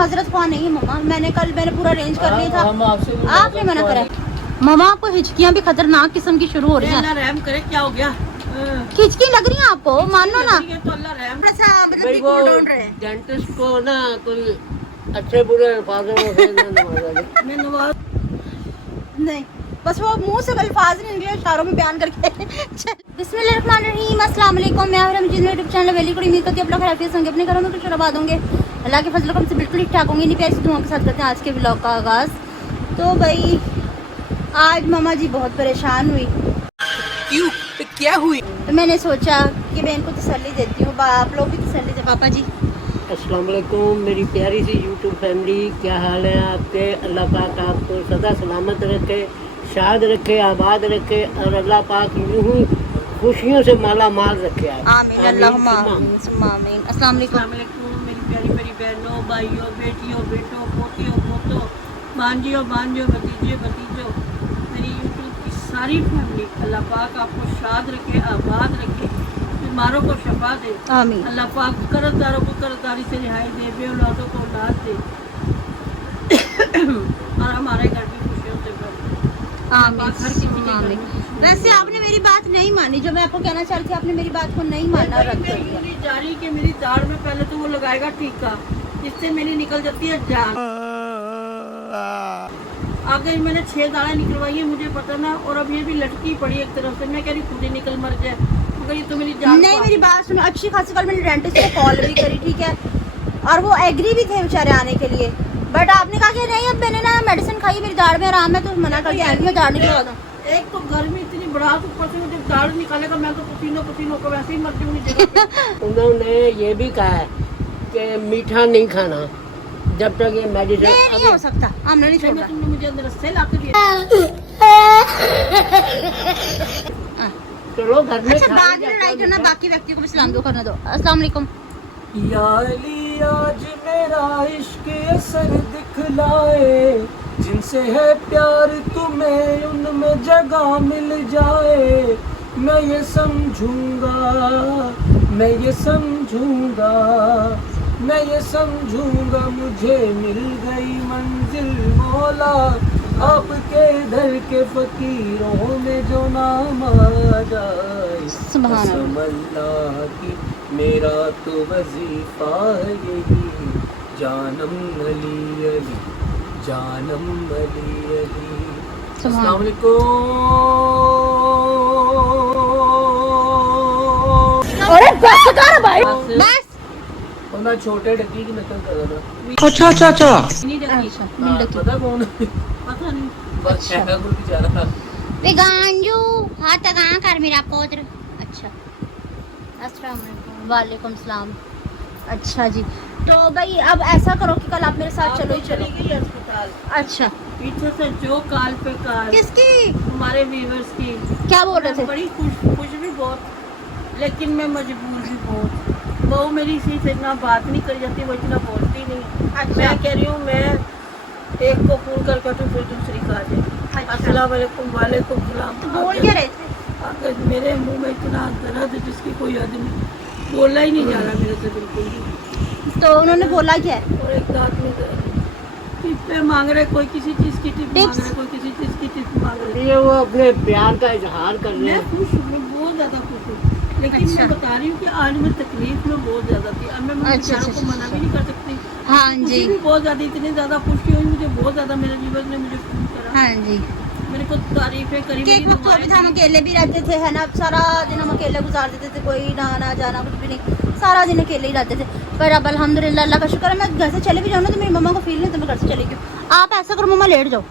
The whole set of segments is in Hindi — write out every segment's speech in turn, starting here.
मुआजरत ख्वाह नहीं है मम्मा। मैंने पूरा अरेंज कर लिया था, आपने मना करा। मम्मा आपको हिचकियाँ भी खतरनाक किस्म की शुरू हो रही हैं। रहम करे, क्या हो गया? हिचकी लग रही है आपको, मानो ना। तो अल्लाह रहम। भाई वो डेंटिस्ट को ना कोई अच्छे बुरे अल्फाजों में नहीं, बस वो मुंह से अल्फाज नहीं निकले, इशारों में बयान करके। बिस्मिल्लाहिर्रहमानिर्रहीम, अस्सलाम वालेकुम। मैं हूं रमजीन, यूट्यूब चैनल वेली को उम्मीद करती हूं आप लोग खैरियत से होंगे, अपने घरों में खुश आबाद होंगे, अल्लाह के फजल करम से बिल्कुल ठीक ठाक होंगे। इन्हीं प्यारी सी दुआओं के साथ करते हैं आज के व्लॉग का आगाज़। तो भाई आज मामा जी बहुत परेशान हुई। क्यों? क्या हुई? तो मैंने सोचा कि मैं इनको तसल्ली देती हूँ, आप लोग भी तसल्ली दे। पापा जी अस्सलाम वालेकुम मेरी प्यारी सी यूट्यूब फैमिली, क्या हाल है आपके? अल्लाह पाक आपको सदा सलामत रखे, शाद रखे, आबाद रखे और अल्लाह पाक यूं ही खुशियों से माला माल रखे। आमीन अल्लाहुम्मा आमीन। अस्सलाम वालेकुम मेरी प्यारी प्यारी बहनों, भाइयों, बेटियों, बेटों, पोतियों, पोतों, भांजियों, भतीजे, भतीजों, मेरी यूट्यूब की सारी फैमिली, अल्लाह पाक आपको शाद रखे, आबाद रखे, बीमारों को शफा दे। आमीन। अल्लाह पाक कर्जदारों को कर्जदारी से रिहाई दे, बेऔलादों को औलाद दे और हमारे घर की खुशियों से भर। आमीन। वैसे आपने मेरी बात नहीं मानी, जो मैं आपको कहना चाह रही थी, आपने मेरी बात को नहीं माना। रद्द कर दिया। मेरी जारी के मेरी दाढ़ में पहले तो वो लगाएगा टीका, जिससे मेरी निकल जाती है जान। आगे मैंने 6 दाढ़ें निकलवाई है, मुझे पता ना, और अब ये भी लटकी पड़ी एक तरफ से। मैं कह रही खुद ही निकल मर जाए, मगर ये तो मेरी जान। नहीं मेरी बात सुनो, अच्छी खासी कल मैंने डेंटिस्ट को कॉल भी करी, ठीक है, और वो एग्री भी थे बेचारे आने के लिए, बट आपने कहा कि नहीं अब मैंने ना मेडिसिन खाई, मेरी दाढ़ में आराम है, तो मना कर दिया मैं दाढ़ निकलवा दूं। एक तो गर्मी इतनी बढ़ा, ऊपर से मुझे दाढ़ निकालेगा, मैं तो पसीनों होकर वैसे ही मर जाऊंगी। उन्होंने ये भी कहा है कि मीठा नहीं खाना जब तक ये मेडिसिन नहीं हो सकता, हमने नहीं छोड़ा। तुमने मुझे अंदर से लाके दिया। चलो घर में अच्छा बाद में लड़ाई करना, बाकी व्यक्ति को भी सलाम दो करना दो। अस्सलाम वालेकुम। या अली आज मेरा इश्क असर दिखलाए, जिनसे है प्यार तुम्हें उनमें जगह मिल जाए। मैं ये समझूंगा, मैं ये समझूंगा, मैं ये समझूंगा, मुझे मिल गई मंजिल मौला, आपके दर के फकीरों में जो नाम आ जाए। सुभान अल्लाह की मेरा तो वजीफा है यही, जानम अली अली, जानम अली अली। अस्सलाम वालेकुम। अरे बस कर भाई, बस। मैं छोटे डकी की नकल कर रहा था। अच्छा नहीं डकी। पता कौन? पता नहीं। बस शहर को जा रहा था। वे गांजू हाथ कहाँ कर मेरा पुत्र। अच्छा अस्सलाम वालेकुम। वालेकुम सलाम। अच्छा जी, तो भाई अब ऐसा करो कि कल आप मेरे साथ चलो ही चलो। गई अस्पताल। अच्छा पीछे से जो काल पे काल, किसकी? हमारे व्यूअर्स की। क्या बोल रहे थे? बड़ी खुश भी बहुत, लेकिन मैं मजबूर भी बहुत। वो मेरी इसी से इतना बात नहीं करी जाती, वो इतना बोलती नहीं। अच्छा। मैं कह रही हूँ मैं एक को फोन कर तो फिर दूसरी का आ जाए। अच्छा। अस्सलाम वालेकुम। वालेकुम सलाम। तो बोल क्या रहे थे? अगर मेरे मुंह में इतना दर्द है जिसकी कोई हद नहीं, बोलना ही नहीं जा रहा मेरे से बिल्कुल भी। तो उन्होंने बोला क्या है? और एक दांत में टिप्पे मांग रहे, कोई किसी चीज़ की टिप मांग रहे, कोई किसी चीज़ की टिप मांग रहे। ये वो अपने प्यार का इजहार कर रहे मैं हैं। खुश हूँ, मैं बहुत ज़्यादा खुश हूँ, लेकिन अच्छा। मैं बता रही हूँ कि आज मैं तकलीफ में बहुत ज़्यादा थी। अब मैं अच्छा, बेचारों को मना भी नहीं कर सकती। हाँ खुशी जी भी बहुत ज़्यादा, इतनी ज़्यादा खुशी हुई मुझे, बहुत ज़्यादा मेरे जीवन ने मुझे फोन करा, हाँ जी। मेरे को तारीफें करी। कि एक वक्त वो भी था, हम अकेले भी रहते थे, है ना, सारा दिन हम अकेले गुजार देते थे, कोई ना आना जाना कुछ भी नहीं, सारा दिन अकेले ही रहते थे। पर अब अल्हम्दुलिल्लाह अल्लाह का शुक्र है, मैं घर से चले भी जाऊँ ना तो मेरी मम्मा को फील नहीं, तो मैं घर से चली गई। आप ऐसा करो मम्मा लेट जाओ।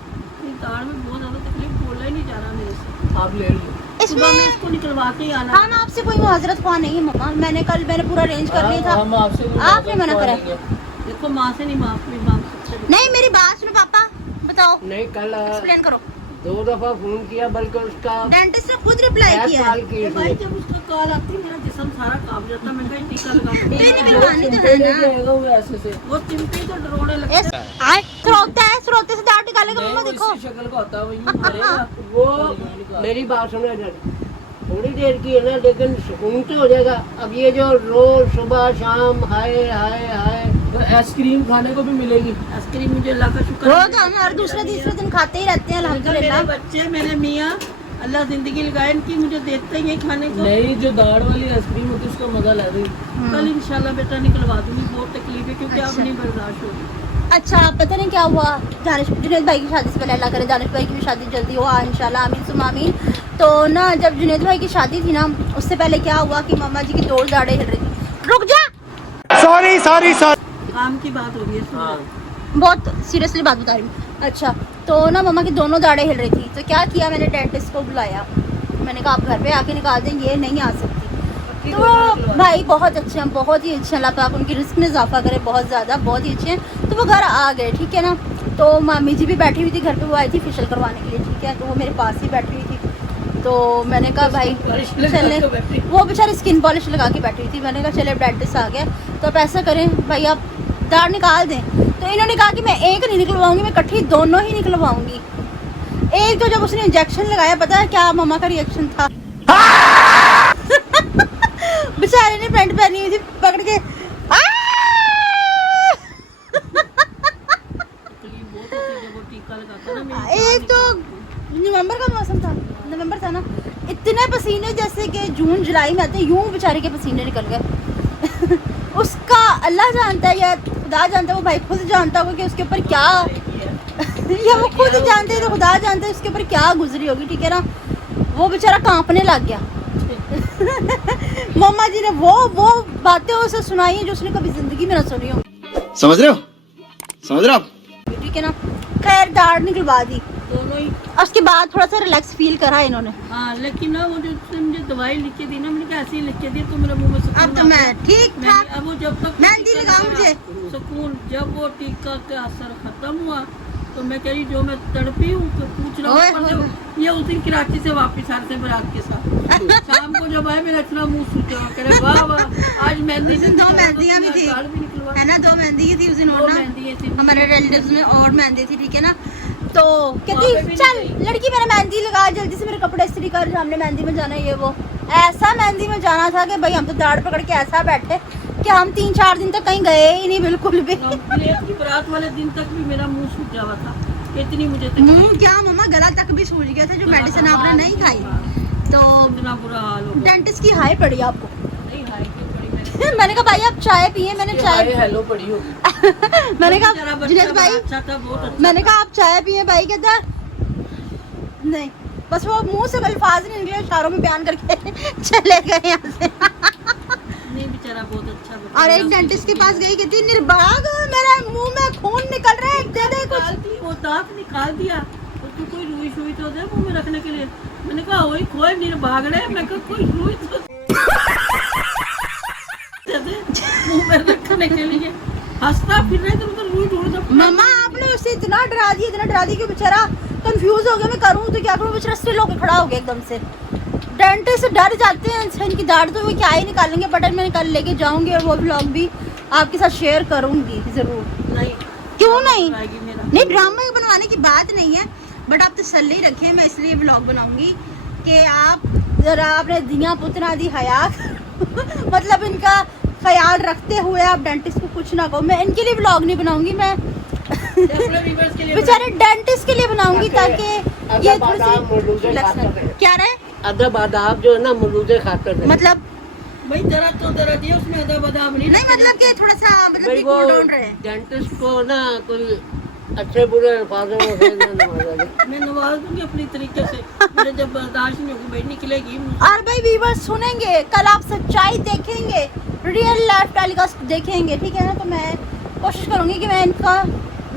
दाढ़ में बहुत ज़्यादा तकलीफ, बोलना ही नहीं जा रहा मेरे से। आप ले लो। सुबह में इसमें इसको निकलवा के ही आना। हम आपसे कोई मुआजरत ख्वाह नहीं है मम्मा, मैंने पूरा अरेंज कर लिया था, हम आपसे आपने मना करा। देखो माँ से नहीं माफी मांग सकते। नहीं मेरी बात सुनो पापा, बताओ नहीं कल एक्सप्लेन करो। 2 दफा फोन किया, बल्कि उसका डेंटिस्ट ने खुद रिप्लाई किया है। कॉल की तो भाई जब उसका कॉल आती है मेरा जिस्म सारा कांप जाता है। मैं कहीं टीका लगा तेरी मेहरबानी तो है ना। वो ऐसे से वो चिमटे तो डरोने लगता है। आए स्रोते है, स्रोते से दाढ़ निकालेगा मम्मा, देखो। इसी शक्ल का होता है वही मरेगा। वो मेरी बात सुनो इधर, थोड़ी देर की है ना, लेकिन सुकून तो हो जाएगा। अब ये जो रोज सुबह शाम हाय हाय हाय तो आइसक्रीम खाने को भी मिलेगी। आइसक्रीम मुझे अल्लाह का शुक्र वो है। तो हम हर दूसरे तीसरे दिन खाते ही रहते हैं मेरे अल्हम्दुलिल्लाह। बच्चे मेरे मियाँ अल्लाह जिंदगी लगाए इनकी, मुझे देते ही है खाने को। नहीं, जो दाढ़ वाली आइसक्रीम होती है उसका मजा ले रही। कल इंशाल्लाह बेटा निकलवा दूंगी, बहुत तकलीफ है क्योंकि अब अच्छा। नहीं बर्दाश्त होगी। अच्छा, पता नहीं क्या हुआ, जुनैद भाई की शादी से पहले अल्लाह करे दानिश भाई की भी शादी जल्दी हो इंशाल्लाह, आमीन सुम्मा आमीन। तो ना जब जुनैद भाई की शादी थी ना, उससे पहले क्या हुआ कि मामा जी की दो दाढ़ें हिल रही थी। रुक जा, सॉरी काम की बात हो रही है। हाँ, बहुत सीरियसली बात बता रही हूँ। अच्छा, तो ना मामा की दोनों दाढ़ें हिल रही थी, तो क्या किया मैंने, डेंटिस्ट को बुलाया। मैंने कहा आप घर पे आके निकाल दें, ये नहीं आ सकती। तो भाई बहुत अच्छे हैं, बहुत ही अच्छे हैं, अल्लाह पाक उनकी रिस्क में इजाफा करे, बहुत ज़्यादा, बहुत ही अच्छे हैं। तो वो घर आ गए, ठीक है ना। तो मामी जी भी बैठी हुई थी घर पे, वो आई थी फेशियल करवाने के लिए, ठीक है। तो वो मेरे पास ही बैठी हुई थी। तो मैंने कहा भाई चले, वो बेचारी स्किन पॉलिश लगा के बैठी हुई थी। मैंने कहा चले डेंटिस्ट आ गया, तो आप ऐसा करें भाई, आप दाढ़ निकाल दें। तो इन्होंने कहा कि मैं एक नहीं निकलवाऊंगी, मैं इकट्ठी दोनों ही निकलवाऊंगी। एक तो जब उसने इंजेक्शन लगाया, पता है क्या मामा का रिएक्शन था? बेचारे ने पैंट पहनी हुई थी, पकड़ के तकलीफ बहुत होती है जब वो टीका लगाता है ना। एक तो नवंबर का मौसम था, नवंबर था ना, इतने पसीने जैसे कि जून जुलाई में आते हैं, यूं बेचारे के पसीने निकल गए। उसका अल्लाह जानता है या खुदा जानता है, वो भाई खुद जानता होगा कि उसके ऊपर क्या या वो खुद जानते हैं तो खुदा जानते हैं उसके ऊपर क्या गुजरी होगी, ठीक है ना। वो बेचारा कांपने लग गया। मम्मा जी ने वो बातें उसे सुनाई हैं जो उसने कभी जिंदगी में ना सुनी होगी, समझ रहे हो आप? ठीक है ना। खैर दाढ़ निकलवा दी, दोनों ही। और उसके बाद थोड़ा सा रिलैक्स फील करा इन्होंने। हाँ, लेकिन ना वो जो उसने मुझे दवाई लिख के दी ना, मैंने कहा ऐसे ही लिख के दी तो मेरे मुंह में सुकून अब तो आ मैं गया। ठीक था। अब वो जब तक मेहंदी टीका लगाओ लगाया, मुझे। सुकून। जब वो टीका का असर खत्म हुआ तो मैं कह रही जो मैं तड़पी हूँ तो पूछ रहा ओए हूँ होए पर ये उस दिन कराची से वापस आ रहे थे बारात के साथ। शाम को जब आए मेरा इतना मुंह सूजा, कह रहे वाह वाह आज मेहंदी उस दिन दो निकलवा, मेहंदियाँ भी थी, दाढ़ भी निकलवा। है ना, दो मेहंदी ही थी उस दिन, दो और ना मेहंदी थी हमारे रिलेटिव्स में और मेहंदी थी, ठीक है ना। तो वहाँ पे कहती भी चल नहीं गई। लड़की मेरा मेहंदी लगा, जल्दी से मेरे कपड़े इस्त्री कर, हमने मेहंदी में जाना है, ये वो। ऐसा मेहंदी में जाना था कि भाई हम तो दाढ़ पकड़ के ऐसा बैठे कि हम 3-4 दिन तक कहीं गए ही नहीं बिल्कुल भी। प्लेट की बारात वाले दिन तक भी मेरा मुंह सूजा हुआ था, इतनी मुझे तकलीफ। क्या मम्मा, गला तक भी सूज गया था जो मेडिसिन आपने नहीं खाई। तो इतना बुरा हाल हो गया। डेंटिस्ट की हाई पड़ी आपको। नहीं हाई क्यों पड़ी मैंने? मैंने कहा भाई आप चाय पिए, मैंने चाय हेलो पड़ी होगी। मैंने कहा मेरा बच्चा जुनैद भाई, बड़ा अच्छा था, बहुत अच्छा। मैंने कहा आप चाय पिए, भाई कहता नहीं, बस वो मुंह से अल्फाज नहीं निकले, इशारों में बयान करके चले गए यहाँ से। नहीं बेचारा बहुत अच्छा बच्चा। और एक डेंटिस्ट के पास गई, कहती निर्भाग मेरे मुंह में खून निकल रहा है, दे दे कुछ। निकालती, वो दांत निकाल दिया तो तू कोई रुई शुई तो दे मुंह में रखने के लिए। मैंने कहा वही खोए निर्भाग रहे, मैं कहा कोई रुई तो दे दे मुंह में रखने के लिए। हंसता फिर रहे तो रुई ढूंढता। मम्मा आपने उसे इतना डरा दिया कि बेचारा कंफ्यूज हो गया, मैं करूँ तो क्या करूँ, बेचारा स्टिल होकर खड़ा हो गया एकदम से। डेंटिस्ट डर जाते हैं इनकी दाढ़, तो वो क्या ही निकालेंगे। बटन में निकाल लेके जाऊंगी और वो ब्लॉग भी आपके साथ शेयर करूंगी जरूर। नहीं क्यों नहीं? आएगी मेरा। नहीं, ड्रामा बनवाने की बात नहीं है, बट आप तसल्ली रखिए, मैं इसलिए ब्लॉग बनाऊंगी कि आप जरा अपने दिया पुतना दी हयात मतलब इनका ख्याल रखते हुए आप डेंटिस्ट को कुछ ना कहो। मैं इनके लिए ब्लॉग नहीं बनाऊंगी, मैं अपने व्यूअर्स के लिए बेचारे डेंटिस्ट के लिए बनाऊंगी ताकि ये अदब थोड़ी आदाब मौजूद सी खातर है। क्या रहे, अदब आदाब जो है ना मौजूद खातर है। मतलब भाई दर्द तो दर्द है, उसमें अदब अदाब नहीं नहीं, रखा मतलब कि जाता। थोड़ा सा मतलब भाई कि वो cool down रहे। डेंटिस्ट को ना कोई अच्छे बुरे अल्फाजों में से ना नवाजा जाए। मैं नवाज दूंगी अपनी तरीके से, मेरे जब बर्दाश्त नहीं होगी भाई निकलेगी। और भाई व्यूअर्स सुनेंगे, कल आप सच्चाई देखेंगे, रियल लाइफ टेलीकास्ट देखेंगे, ठीक है ना। तो मैं कोशिश करूंगी कि मैं इनका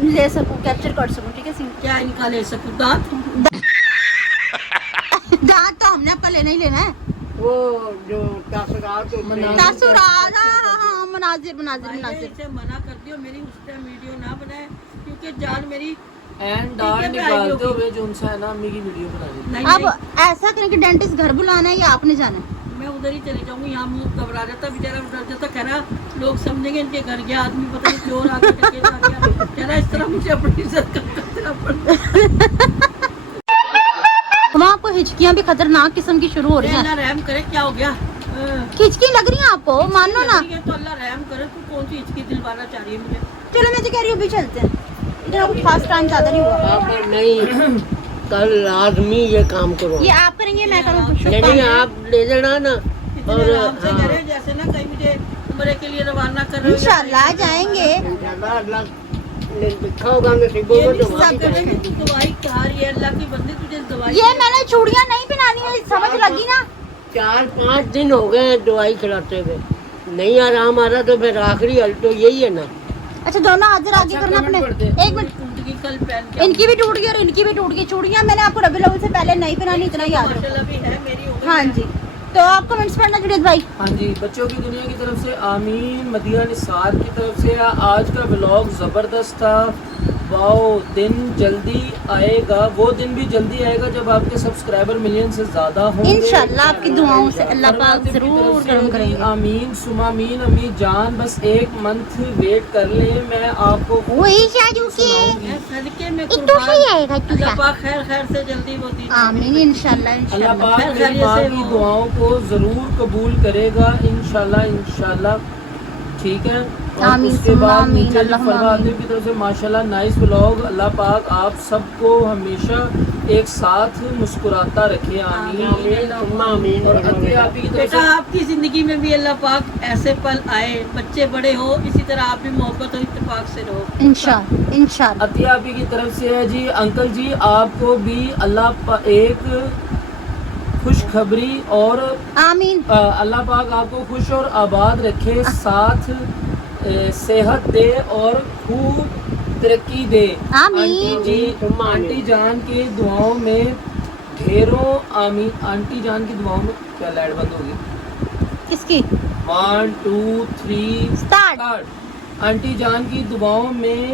ले सकूं, कैप्चर कर सकूं, ठीक है। सीन क्या इनका ले सकूं दांत? दांत तो हमने आपका लेना ही लेना है। वो जो तासुरात तासुरात, हाँ, मनाजिर भाई इसे मना कर दियो, मेरी उस टाइम वीडियो ना बनाए क्योंकि जान मेरी एंड दाढ़ निकालते हुए जो उनसे है ना अम्मी की वीडियो बना दी। नहीं अब नहीं, ऐसा करें कि डेंटिस्ट घर बुलाना है या आपने जाना है? मैं उधर ही चली जाऊंगी। यहाँ मुंह घबरा जाता बेचारा, डर जाता, कह रहा लोग समझेंगे इनके घर गया आदमी, पता नहीं चोर आ गया, डकैत आ गया, कह रहा इस तरह मुझे अपनी इज्जत करना पड़ता। वहाँ आपको हिचकियाँ भी खतरनाक किस्म की शुरू हो रही हैं। अल्लाह रहम करे, क्या हो गया? खिचकी लग रही है आपको, मानो ना। ये तो अल्लाह रहम करे, तू कौन सी हिचकी दिलवाना चाह रही है मुझे? चलो मैं तो कह रही हूँ अभी चलते हैं, इतना कुछ खास टाइम ज्यादा नहीं हुआ। आप नहीं, कल लाजमी ये काम करो। ये आप करेंगे मैं करूँ? नहीं आप ले लेना ना। इतने और आराम से कह रहे हैं जैसे ना कहीं मुझे उम्रे के लिए रवाना कर रहे हो। इंशाल्लाह जाएंगे। अल्लाह लिखा होगा नसीबों ये में नहीं तो वहाँ भी सब जाएंगे। तू दवाई खा रही है, अल्लाह की बंदी तुझे दवाई। ये मैंने चूड़ियाँ नहीं पहनानी है, समझ लगी ना। 4-5 दिन हो गए हैं दवाई खिलाते हुए, नहीं आराम आ रहा, तो फिर आखिरी हल तो यही है ना। अच्छा दोनों हाजिर आगे करना अपने। एक मिनट, टूट गई कल पहन के। इनकी भी टूट गई और इनकी भी टूट गई चूड़ियाँ। मैंने आपको रबी अव्वल से पहले नहीं पहनानी, इतना याद रखो। माशाल्लाह भी है मेरी हो गई। हाँ जी, तो आप कमेंट्स पढ़ना जुनेद भाई। हाँ जी, बच्चों की दुनिया की तरफ से आमीन, मदीना निसार की तरफ से आज का व्लॉग ज़बरदस्त था। वाओ, दिन जल्दी आएगा, वो दिन भी जल्दी आएगा जब आपके सब्सक्राइबर मिलियन से ज़्यादा होंगे इंशाल्लाह आपकी दुआओं से अल्लाह पाक जरूर करम करेंगे। आमीन सुमामीन। अम्मी जान बस 1 मंथ वेट कर ले, मैं आपको वही शाजू के मैं सदके में एक तो कुर्बान। सही आएगा अल्लाह पाक खैर खैर से जल्दी वो दी। आमीन इंशाल्लाह अल्लाह इंशाल्लाह। पाक खैर मेरी खैरियत माँ से की हो। दुआओं को ज़रूर कबूल करेगा इंशाल्लाह इंशाल्लाह। ठीक है, और आमीन उसके सुम्मा बाद आमीन, नीचे अल्लाहुम्मा फरमाते आमीन। की तरफ से माशाल्लाह नाइस व्लॉग। अल्लाह पाक आप सबको हमेशा एक साथ मुस्कुराता रखे, आमीन। आमीन। और अति आप ही की तरफ बेटा से आपकी जिंदगी में भी अल्लाह पाक ऐसे पल आए, बच्चे बड़े हो, इसी तरह आप भी मोहब्बत और इत्तेफाक से रहो। इंशाल्लाह इंशाल्लाह। अति आप ही की तरफ से है जी। अंकल जी आपको भी एक खुशखबरी और आमीन अल्लाह पाक आपको खुश और आबाद रखे, साथ सेहत दे और खूब तरक्की दे। आमीन। आंटी जान की दुआओं में ढेरों आमीन। आंटी जान की दुआओं में क्या लाइट बंद होगी? किसकी? 1 2 3 स्टार्ट। आंटी जान की दुआओं में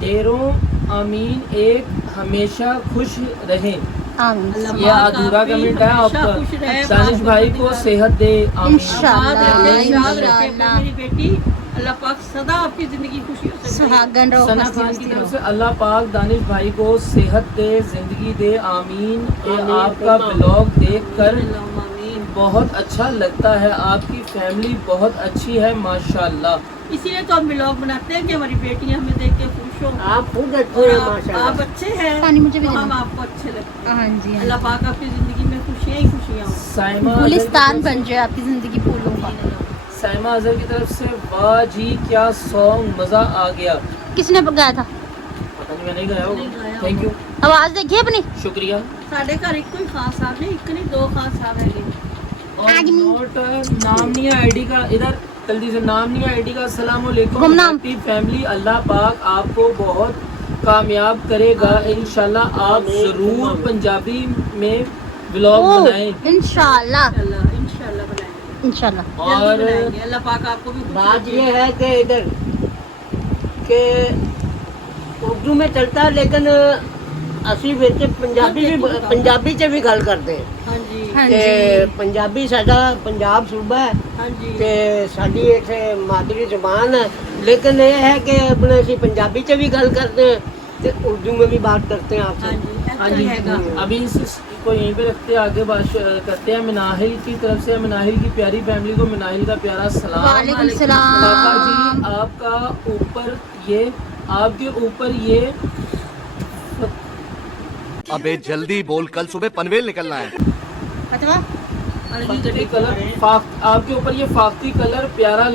ढेरों आमीन, एक हमेशा खुश रहें। आमीन अल्लाह ये पाक अधूरा आप भी कमेंट है हमेशा आपका। खुश रहे, दानिश भाई को सेहत दे, आमीन। इंशाल्लाह इंशाल्लाह इंशाल्लाह। मेरी बेटी, अल्लाह पाक सदा आपकी जिंदगी खुशियों से भरे। सुहागन रहो, सना हंसती खान की हंसती तरफ रहो। से अल्लाह पाक दानिश भाई को सेहत दे, जिंदगी दे, आमीन। ये आमीन। आपका ब्लॉग देखकर अल्लाहुम्मा आमीन। बहुत अच्छा लगता है, आपकी फैमिली बहुत अच्छी है माशाल्लाह। इसीलिए तो हम ब्लॉग बनाते हैं कि हमारी बेटियां हमें देख के खुश हो। आप खुद अच्छे और हैं आप माशाल्लाह। अच्छे हैं पानी मुझे भी तो हम देना। आपको अच्छे लगते हैं। हाँ जी हाँ अल्लाह पाक आपकी जिंदगी में खुशियां ही खुशियां हो। साइमा जी। गुलिस्तान अजहर की बन जाए आपकी जिंदगी फूलों का। तरफ- साइमा अजहर की तरफ से वाह जी क्या सॉन्ग, मजा आ गया। किसने गाया था? पता नहीं, मैं नहीं गाया नहीं गाया होगा। थैंक यू, आवाज देखिए अपनी। शुक्रिया। साढ़े घर एक कोई खास साहब नहीं, एक नहीं दो खास साहब है। और नोट नाम नहीं है आईडी का, इधर जल्दी से नाम नहीं है आईडी का। अस्सलाम वालेकुम गुमनाम। हैप्पी फैमिली, अल्लाह पाक आपको बहुत कामयाब करेगा इंशाल्लाह। आप जरूर पंजाबी में व्लॉग ओह, बनाएं इंशाल्लाह इंशाल्लाह बनाएंगे, इंशाल्लाह। जल्दी और बनाएंगे। अल्लाह पाक आपको भी खुश बात रखे। ये है कि इधर के उर्दू में चलता है, लेकिन ਅਸੀਂ ਵਿੱਚ ਪੰਜਾਬੀ ਚ ਵੀ ਗੱਲ ਕਰਦੇ ਹਾਂ हाँ जी हाँ ਤੇ जी ਪੰਜਾਬੀ ਸਾਡਾ ਪੰਜਾਬ ਸੂਬਾ ਹੈ हाँ जी ਤੇ ਸਾਡੀ ਇੱਥੇ ਮਾਦਰੀ ਜ਼ੁਬਾਨ ਹੈ, लेकिन ये है कि अपने ਅਸੀਂ ਪੰਜਾਬੀ ਚ ਵੀ ਗੱਲ ਕਰਦੇ हैं ਤੇ उर्दू में भी बात करते हैं हाँ आपसे। जी हाँ ऐसा जी, ही हैगा। अभी इसको यहीं पे रखते हैं, आगे बात करते हैं। मिनाहिल की तरफ से, मिनाहिल की प्यारी फैमिली को मिनाहिल का प्यारा सलाम। वालेकुम पापा सलाम। जी आपका ऊपर ये, आपके ऊपर ये अबे जल्दी बोल, कल सुबह पनवेल निकलना है। अथवा फाख्ती कलर आपके ऊपर ये फाख्ती कलर प्यारा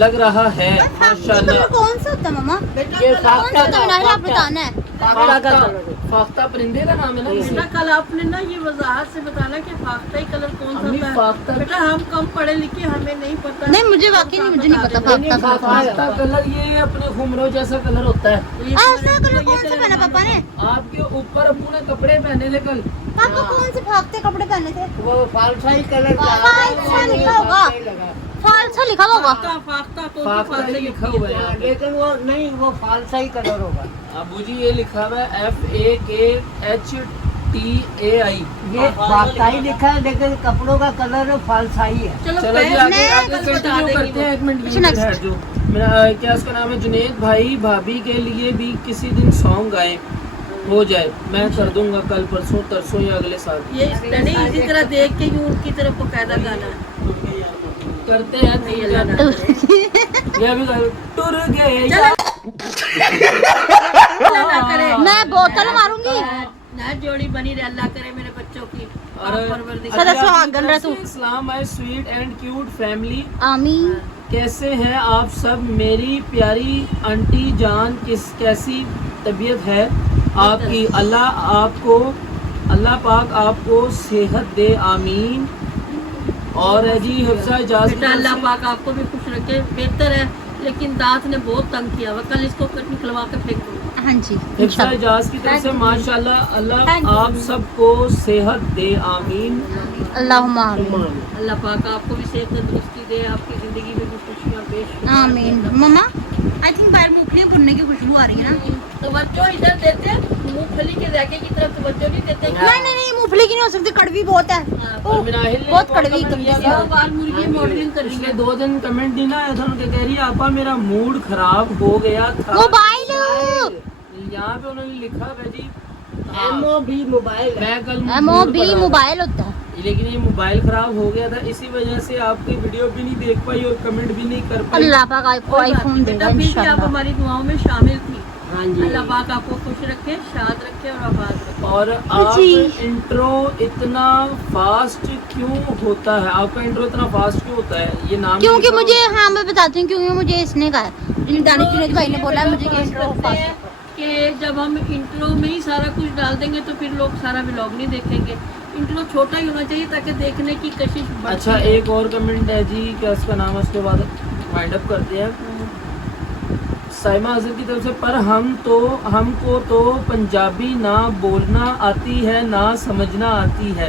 लग रहा है माशाल्लाह। कौन सा होता है मामा? ये कौन सा होता है? मिनाहिल, आप बताना है। फाख्ता का कलर है। फाख्ता परिंदे का नाम है ना बेटा कल आपने ना ये वजाहत से बताना कि फाख्ता ही कलर कौन सा अम्मी, होता है। फाख्ता- बेटा हम कम पढ़े लिखे, हमें नहीं पता। नहीं मुझे वाकई नहीं, मुझे नहीं पता फाख्ता का कौन सा। फाख्ता कलर ये अपने घुमरो जैसा कलर होता है। ऐसा कलर कौन सा पहना पापा ने? आपके ऊपर पूरे कपड़े पहने थे कल। पापा कौन से फाख्ते कपड़े पहने थे? वो फालसा ही कलर का फालसा लिखा होगा। फालसा लिखा हुआ होगा। फाख्ता फाख्ता कौन सी फाख्ता फाख्ता ही लिखा हुआ है यहाँ पे। लेकिन वो नहीं, वो फालसा ही कलर होगा। अबू जी ये लिखा हुआ है FAKHTAI। ये फालसा ही लिखा है, लेकिन कपड़ों का कलर फालसा ही है। चलो चलो जी पहले आगे कल बता कंटिन्यू देंगी करते हैं। एक मिनट अच्छा, यहीं पे next। ठहर जाओ। मेरा क्या इसका नाम है, जुनेद भाई भाभी के लिए भी किसी दिन सॉन्ग गाए हो जाए, मैं कर दूंगा कल परसों तरसों या अगले साल। ये स्टडी इसी तरह देख के ही उनकी तरफ बकायदा गाना है। करते हैं नहीं, अल्लाह ना करे। ये अभी टुर गए अल्लाह ना करे। मैं बोतल मारूंगी। ना जोड़ी बनी रहे, अल्लाह करे मेरे बच्चों की। और सदा सुहागन रह तू। इस्लाम है स्वीट एंड क्यूट फैमिली। आमीन। कैसे हैं आप सब? मेरी प्यारी आंटी जान कैसी तबीयत है आपकी? अल्लाह पाक आपको सेहत दे, आमीन। और है जी हिफ्जा इजाज बेटा अल्लाह पाक आपको भी खुश रखे। बेहतर है, लेकिन दांत ने बहुत तंग किया हुआ, कल इसको निकलवा के फेंक दूंगा। हाँ जी हिफ्जा इजाज की तरफ से माशाल्लाह अल्लाह आप सबको सेहत दे, आमीन। अल्लाहुम्मा आमीन। अल्लाह पाक आपको भी सेहत तंदुरुस्ती दे, आपकी जिंदगी में भी खुशियाँ पेश। आमीन। मम्मा आई थिंक बाहर मूंगफलियां भुनने की खुशबू आ रही है ना। तो बच्चों इधर देते मूंगफली के रैके की तरफ, तो बच्चों नहीं देते क्या? नहीं मूंगफली की नहीं हो सकती, कड़वी बहुत है। हाँ, बहुत कड़वी गंदी सी। वो बाल मुर्गी मॉडलिंग कर रही पिछले है। 2 दिन कमेंट दी ना इधर उनके कह रही है आपा मेरा मूड खराब हो गया था। मोबाइल यहाँ पे उन्होंने लिखा है जी MOB मोबाइल मैं कल MOB मोबाइल होता है। लेकिन ये मोबाइल खराब हो गया था, इसी वजह से आपकी वीडियो भी नहीं देख पाई और कमेंट भी नहीं कर पाई। अल्लाह पाक आपको आईफोन देगा बेटा फिर भी आप इंशाल्लाह। हमारी दुआओं में शामिल थी। हाँ जी अल्लाह पाक आपको खुश रखे, शाद रखे और आबाद रखे। और आप जी। इंट्रो इतना फास्ट क्यों होता है? आपका इंट्रो इतना फास्ट क्यों होता है? ये नाम क्योंकि लिखा मुझे हाँ मैं बताती हूँ क्योंकि मुझे इसने कहा दानिश जुनैद भाई ने बोला है मुझे कि इंट्रो फास्ट कि जब हम इंट्रो में ही सारा कुछ डाल देंगे तो फिर लोग सारा व्लॉग नहीं देखेंगे। इंट्रो छोटा ही होना चाहिए ताकि देखने की कशिश बढ़ती अच्छा है। एक और कमेंट है जी, क्या इसका नाम है, उसके बाद वाइंड अप करते हैं। साइमा हसन की तरफ से पर हमको तो पंजाबी ना बोलना आती है ना समझना आती है।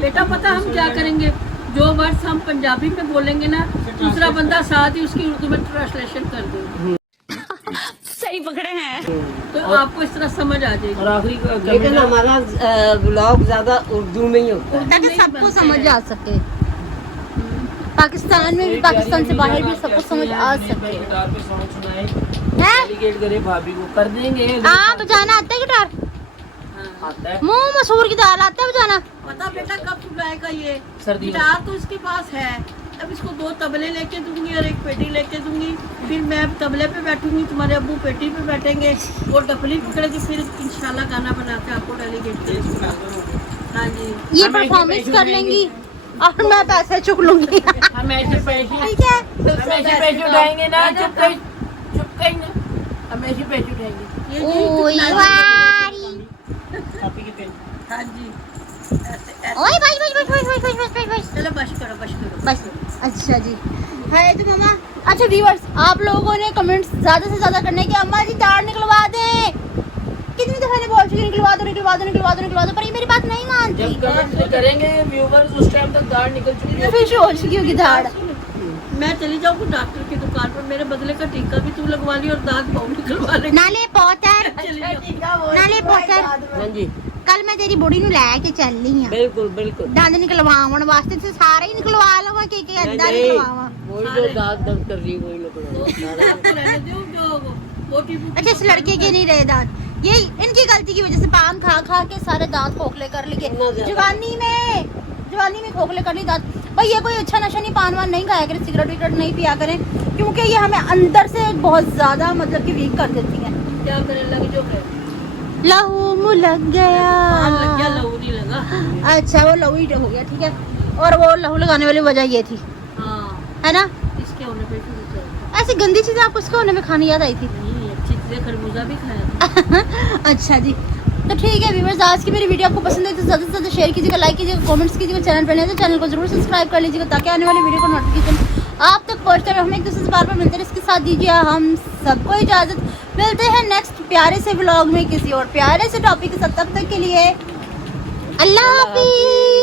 बेटा पता हम क्या करेंगे, जो वर्ड्स हम पंजाबी में बोलेंगे ना, दूसरा बंदा साथ ही उसकी उर्दू में ट्रांसलेशन कर देगा। सही पकड़े हैं। तो आपको इस तरह समझ आ जाएगी। और आखिरी लेकिन हमारा ब्लॉग ज्यादा उर्दू में ही होता है। ताकि सबको समझ आ सके, पाकिस्तान में भी पाकिस्तान से बाहर भी सबको समझ आ सके। गिटार पे सॉन्ग सुनाए, है डेलीकेट करे भाभी को, कर देंगे। हाँ बजाना आता है गिटार, आता है मुंह मसूर की दाल आता है बजाना। पता बेटा कब सुनाएगा ये? सर्दियों में। गिटार तो इसके पास है। अब इसको 2 तबले लेके दूंगी और 1 पेटी लेके दूंगी। फिर मैं तबले पे बैठूंगी, तुम्हारे अब्बू पेटी पे बैठेंगे, वो डफली पकड़ेगी, फिर इंशाल्लाह गाना बना के आपको डेलीगेट करेंगे। हाँ जी, ये परफॉर्मेंस कर लेंगी और मैं पैसे चुक लूंगी। हम ऐसे पैसे ठीक है उठाएंगे ना, चुप कहीं ना, हम ऐसे पैसे उठाएंगे। ये जी ओए कितना- वारी हाँ जी, ऐसे ऐसे। ओए बस चलो बस करो बस करो। बस। अच्छा जी है तो मामा। अच्छा व्यूअर्स, आप लोगों ने कमेंट्स ज्यादा से ज्यादा करने की अम्मा जी दाढ़ निकलवा दे। कितनी दफा ने बोल चुकी निकलवा दो पर ये मेरी बात नहीं मानती। जब कमेंट करेंगे व्यूवर्स उस टाइम तक दाढ़ निकल चुकी है। फिर हो चुकी होगी दाढ़। मैं चली जाऊँ डॉक्टर की दुकान पर, मेरे बदले का टीका भी तू लगवा ली और दांत बहु निकलवा ले। नाले पोतर नाले पोतर हाँ जी कल मैं तेरी बुढ़ी नु लेके चलनी आ बिल्कुल बिल्कुल। दंद निकलवाउण वास्ते ते सारे ही निकलवा लवा के अद्धा निकलवावा। वही जो दांत दर्द कर रही वही लगना। आपको रहने दो जो मोटी मोटी- अच्छा इस लड़के के नहीं रहे दांत, ये इनकी गलती की वजह से पान खा खा के सारे दांत खोखले कर लिए। जवानी में खोखले कर ली दांत। भाई ये कोई अच्छा नशा नहीं, पान वान नहीं खाया करें, सिगरेट विगरेट नहीं पिया करें, क्योंकि ये हमें अंदर से बहुत ज्यादा मतलब कि वीक कर देती हैं। क्या करे, लग जो है लहू मुँह लग पान लग गया, गया। लहू नहीं लगा। अच्छा वो लहू ही हो गया, ठीक है। और वो लहू लगाने वाली वजह ये थी, हाँ, है ना। इसके होने पे शुरू कर। ऐसी गंदी चीजें आपको इसके होने में खानी याद आई थी। नहीं, अच्छी चीजें खरबूजा भी खाया था। अच्छा जी, तो ठीक है व्यूअर्स, आज की मेरी वीडियो आपको पसंद है तो ज़्यादा से ज़्यादा शेयर कीजिएगा, लाइक कीजिएगा, कमेंट्स कीजिएगा। चैनल पर नए तो चैनल को जरूर सब्सक्राइब कर लीजिएगा ताकि आने वाली वीडियो को नोटिफिकेशन आप तक पहुंचते रहे। हम एक दूसरे से बार बार मिलते हैं, इसके साथ दीजिए हम सबको इजाज़त। मिलते हैं नेक्स्ट प्यारे से व्लॉग में किसी और प्यारे से टॉपिक के साथ। तब तक के लिए अल्लाह हाफिज़।